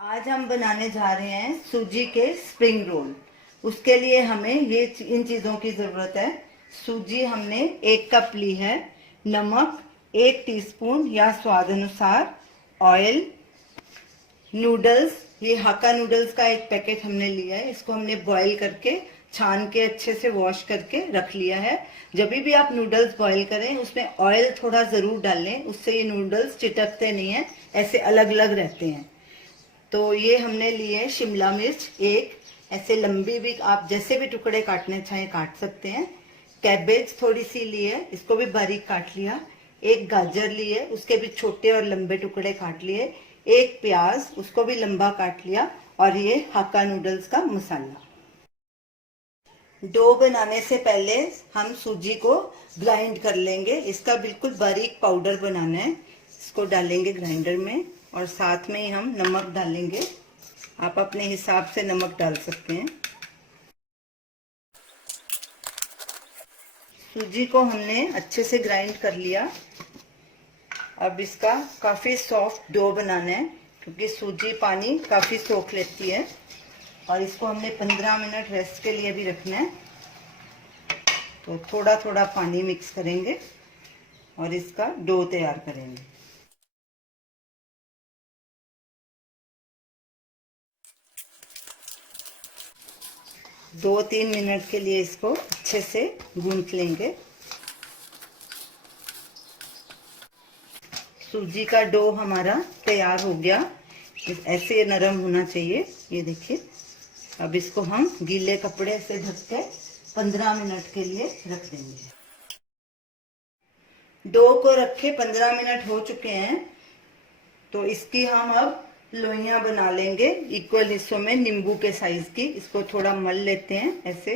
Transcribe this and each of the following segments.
आज हम बनाने जा रहे हैं सूजी के स्प्रिंग रोल। उसके लिए हमें इन चीज़ों की ज़रूरत है। सूजी हमने 1 कप ली है, नमक 1 टीस्पून या स्वाद अनुसार, ऑयल, नूडल्स, ये हाक्का नूडल्स का 1 पैकेट हमने लिया है। इसको हमने बॉईल करके छान के अच्छे से वॉश करके रख लिया है। जब भी आप नूडल्स बॉईल करें उसमें ऑयल थोड़ा ज़रूर डालें, उससे ये नूडल्स चिटकते नहीं हैं, ऐसे अलग अलग रहते हैं। तो ये हमने लिए शिमला मिर्च एक, ऐसे लंबी भी आप जैसे भी टुकड़े काटने चाहें काट सकते हैं। कैबेज थोड़ी सी ली है, इसको भी बारीक काट लिया। एक गाजर ली है, उसके भी छोटे और लंबे टुकड़े काट लिए। एक प्याज, उसको भी लंबा काट लिया। और ये हाक्का नूडल्स का मसाला। डो बनाने से पहले हम सूजी को ग्राइंड कर लेंगे। इसका बिल्कुल बारीक पाउडर बनाना है। इसको डालेंगे ग्राइंडर में और साथ में ही हम नमक डालेंगे। आप अपने हिसाब से नमक डाल सकते हैं। सूजी को हमने अच्छे से ग्राइंड कर लिया। अब इसका काफ़ी सॉफ्ट डो बनाना है, क्योंकि सूजी पानी काफ़ी सोख लेती है। और इसको हमने 15 मिनट रेस्ट के लिए भी रखना है। तो थोड़ा थोड़ा पानी मिक्स करेंगे और इसका डो तैयार करेंगे। दो 3 मिनट के लिए इसको अच्छे से गूंथ लेंगे। सूजी का डो हमारा तैयार हो गया। ऐसे नरम होना चाहिए, ये देखिए। अब इसको हम गीले कपड़े से ढक के 15 मिनट के लिए रख देंगे। डो को रखे 15 मिनट हो चुके हैं। तो इसकी हम अब लोइयां बना लेंगे इक्वल हिस्सों में, नींबू के साइज की। इसको थोड़ा मल लेते हैं ऐसे।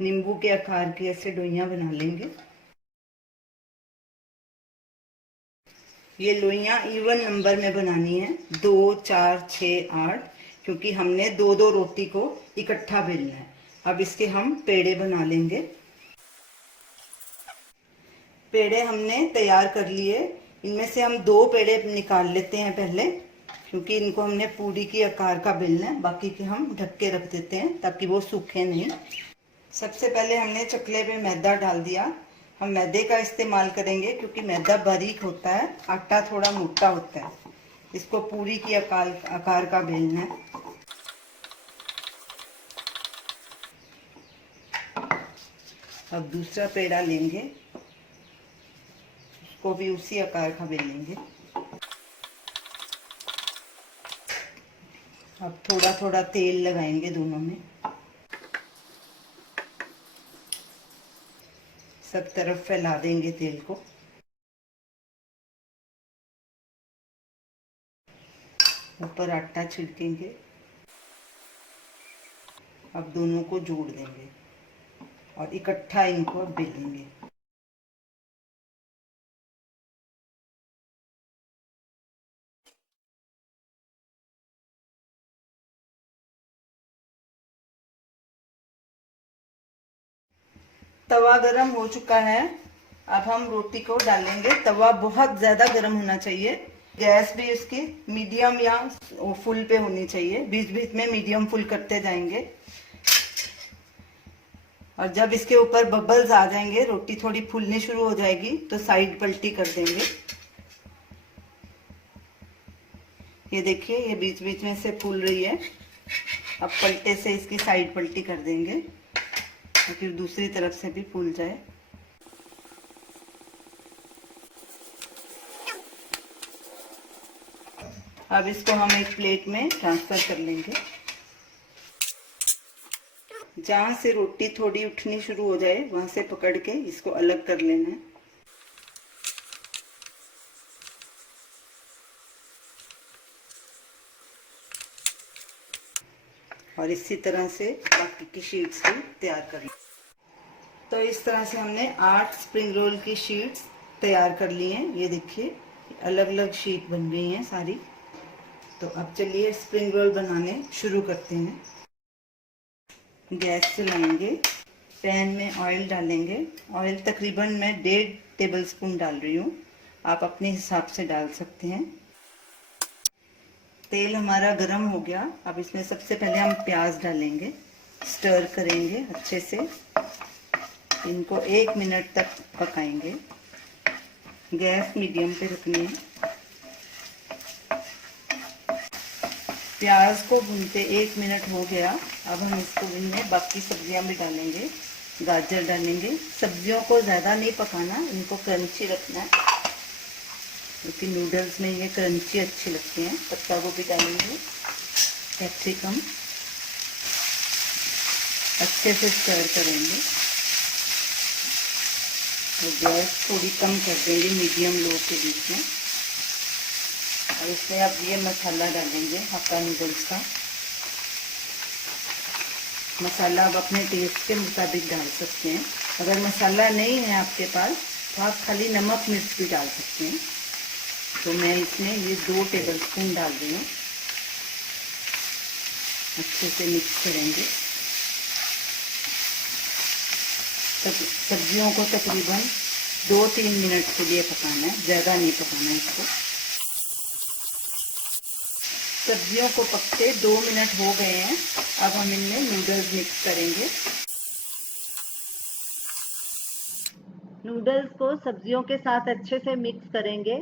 नींबू के आकार की ऐसे लोइयां बना लेंगे। ये लोइयां इवन नंबर में बनानी है, 2, 4, 6, 8, क्योंकि हमने दो दो रोटी को इकट्ठा बेलना है। अब इसके हम पेड़े बना लेंगे। पेड़े हमने तैयार कर लिए। इनमें से हम 2 पेड़े निकाल लेते हैं पहले, क्योंकि इनको हमने पूरी की आकार का बेलना है। बाकी के हम ढक के रख देते हैं ताकि वो सूखे नहीं। सबसे पहले हमने चकले पे मैदा डाल दिया। हम मैदे का इस्तेमाल करेंगे क्योंकि मैदा बारीक होता है, आटा थोड़ा मोटा होता है। इसको पूरी की आकार का बेलना है। अब दूसरा पेड़ा लेंगे, उसको भी उसी आकार का बेलेंगे। अब थोड़ा थोड़ा तेल लगाएंगे दोनों में, सब तरफ फैला देंगे तेल को। ऊपर आटा छिड़केंगे। अब दोनों को जोड़ देंगे और इकट्ठा इनको अब बेलेंगे। तवा गरम हो चुका है। अब हम रोटी को डालेंगे। तवा बहुत ज़्यादा गरम होना चाहिए। गैस भी इसकी मीडियम या फुल पे होनी चाहिए। बीच बीच में मीडियम फुल करते जाएंगे। और जब इसके ऊपर बबल्स आ जाएंगे, रोटी थोड़ी फूलनी शुरू हो जाएगी, तो साइड पलटी कर देंगे। ये देखिए, ये बीच बीच में से फूल रही है। अब पलटे से इसकी साइड पलटी कर देंगे ताकि दूसरी तरफ से भी फूल जाए। अब इसको हम एक प्लेट में ट्रांसफर कर लेंगे। जहाँ से रोटी थोड़ी उठनी शुरू हो जाए वहां से पकड़ के इसको अलग कर लेना है। और इसी तरह से बाकी की शीट्स भी तैयार कर ली। तो इस तरह से हमने 8 स्प्रिंग रोल की शीट्स तैयार कर ली हैं। ये देखिए, अलग अलग शीट बन गई हैं सारी। तो अब चलिए स्प्रिंग रोल बनाने शुरू करते हैं। गैस चलाएंगे, पैन में ऑयल डालेंगे। ऑयल तकरीबन मैं 1.5 टेबल स्पून डाल रही हूँ। आप अपने हिसाब से डाल सकते हैं। तेल हमारा गरम हो गया। अब इसमें सबसे पहले हम प्याज डालेंगे, स्टर करेंगे अच्छे से, इनको 1 मिनट तक पकाएंगे। गैस मीडियम पे रखनी है। प्याज को भूनते 1 मिनट हो गया। अब हम इसको इनमें बाकी सब्जियां भी डालेंगे। गाजर डालेंगे। सब्जियों को ज़्यादा नहीं पकाना, इनको क्रंची रखना है क्योंकि नूडल्स में ये क्रंची अच्छी लगती हैं। पत्ता गोभी डालेंगे, कैप्सिकम, अच्छे से स्टर करेंगे और गैस थोड़ी कम कर देंगे, मीडियम लो के बीच में। और इसमें अब ये मसाला डालेंगे हक्का नूडल्स का। मसाला आप अपने टेस्ट के मुताबिक डाल सकते हैं। अगर मसाला नहीं है आपके पास तो आप खाली नमक मिर्च भी डाल सकते हैं। तो मैं इसमें ये 2 टेबलस्पून डाल रही हूँ। अच्छे से मिक्स करेंगे। सब्जियों को तकरीबन 2-3 मिनट के लिए पकाना है, ज़्यादा नहीं पकाना है इसको। सब्जियों को पकते 2 मिनट हो गए हैं। अब हम इनमें नूडल्स मिक्स करेंगे। नूडल्स को सब्जियों के साथ अच्छे से मिक्स करेंगे।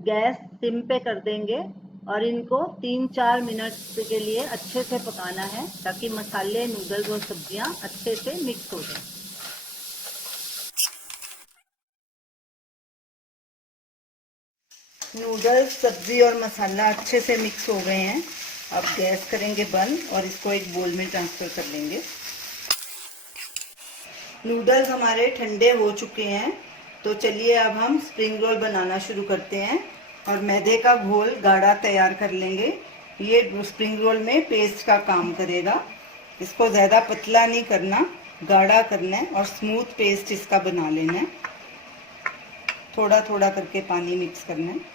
गैस सिम पे कर देंगे और इनको 3-4 मिनट के लिए अच्छे से पकाना है ताकि मसाले, नूडल्स और सब्जियां अच्छे से मिक्स हो जाए। नूडल्स, सब्जी और मसाला अच्छे से मिक्स हो गए हैं। अब गैस करेंगे बंद और इसको एक बोल में ट्रांसफर कर लेंगे। नूडल्स हमारे ठंडे हो चुके हैं। तो चलिए अब हम स्प्रिंग रोल बनाना शुरू करते हैं। और मैदे का घोल गाढ़ा तैयार कर लेंगे। ये स्प्रिंग रोल में पेस्ट का काम करेगा। इसको ज़्यादा पतला नहीं करना, गाढ़ा करना है और स्मूथ पेस्ट इसका बना लेना है। थोड़ा थोड़ा करके पानी मिक्स करना है।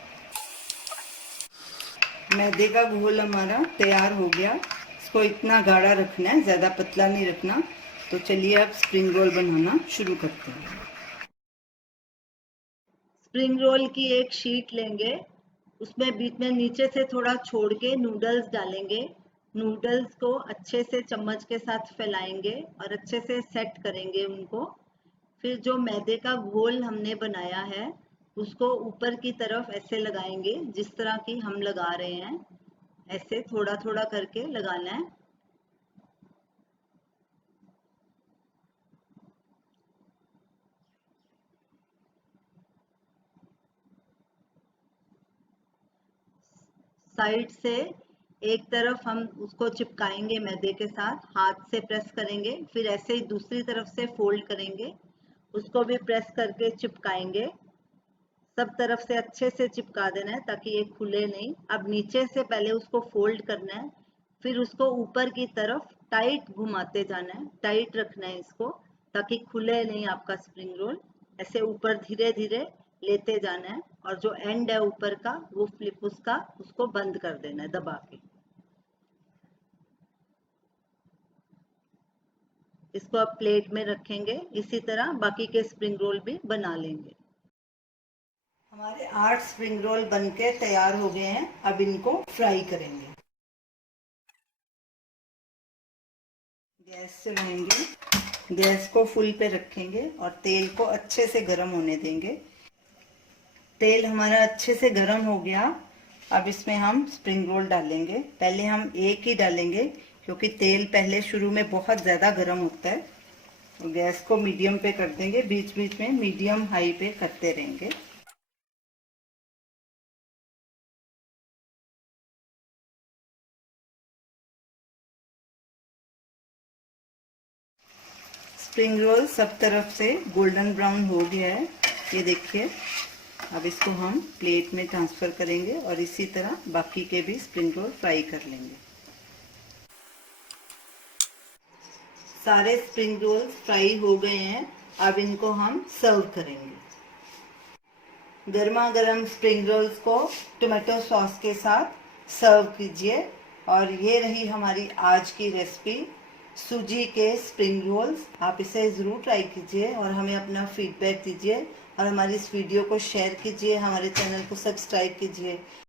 मैदे का घोल हमारा तैयार हो गया। इसको इतना गाढ़ा रखना है, ज़्यादा पतला नहीं रखना। तो चलिए अब स्प्रिंग रोल बनाना शुरू करते हैं। स्प्रिंग रोल की एक शीट लेंगे, उसमें बीच में नीचे से थोड़ा छोड़ के नूडल्स डालेंगे। नूडल्स को अच्छे से चम्मच के साथ फैलाएंगे और अच्छे से सेट करेंगे उनको। फिर जो मैदे का घोल हमने बनाया है उसको ऊपर की तरफ ऐसे लगाएंगे जिस तरह की हम लगा रहे हैं। ऐसे थोड़ा थोड़ा करके लगाना है। साइड से एक तरफ हम उसको चिपकाएंगे मैदे के साथ, हाथ से प्रेस करेंगे। फिर ऐसे ही दूसरी तरफ से फोल्ड करेंगे, उसको भी प्रेस करके चिपकाएंगे। सब तरफ से अच्छे से चिपका देना है ताकि ये खुले नहीं। अब नीचे से पहले उसको फोल्ड करना है, फिर उसको ऊपर की तरफ टाइट घुमाते जाना है, टाइट रखना है इसको ताकि खुले नहीं आपका स्प्रिंग रोल। ऐसे ऊपर धीरे धीरे लेते जाना है और जो एंड है ऊपर का वो फ्लिप उसका उसको बंद कर देना है दबा के। इसको अब प्लेट में रखेंगे। इसी तरह बाकी के स्प्रिंग रोल भी बना लेंगे। हमारे 8 स्प्रिंग रोल बनके तैयार हो गए हैं। अब इनको फ्राई करेंगे। गैस से रहेंगे, गैस को फुल पे रखेंगे और तेल को अच्छे से गर्म होने देंगे। तेल हमारा अच्छे से गर्म हो गया। अब इसमें हम स्प्रिंग रोल डालेंगे। पहले हम एक ही डालेंगे क्योंकि तेल पहले शुरू में बहुत ज़्यादा गर्म होता है। तो गैस को मीडियम पे कर देंगे, बीच बीच में मीडियम हाई पे करते रहेंगे। स्प्रिंग रोल सब तरफ से गोल्डन ब्राउन हो गया है, ये देखिए। अब इसको हम प्लेट में ट्रांसफ़र करेंगे और इसी तरह बाकी के भी स्प्रिंग रोल फ्राई कर लेंगे। सारे स्प्रिंग रोल फ्राई हो गए हैं। अब इनको हम सर्व करेंगे। गर्मा गर्म स्प्रिंग रोल्स को टोमेटो सॉस के साथ सर्व कीजिए। और ये रही हमारी आज की रेसिपी। सूजी के स्प्रिंग रोल्स। आप इसे ज़रूर ट्राई कीजिए और हमें अपना फीडबैक दीजिए और हमारी इस वीडियो को शेयर कीजिए, हमारे चैनल को सब्सक्राइब कीजिए।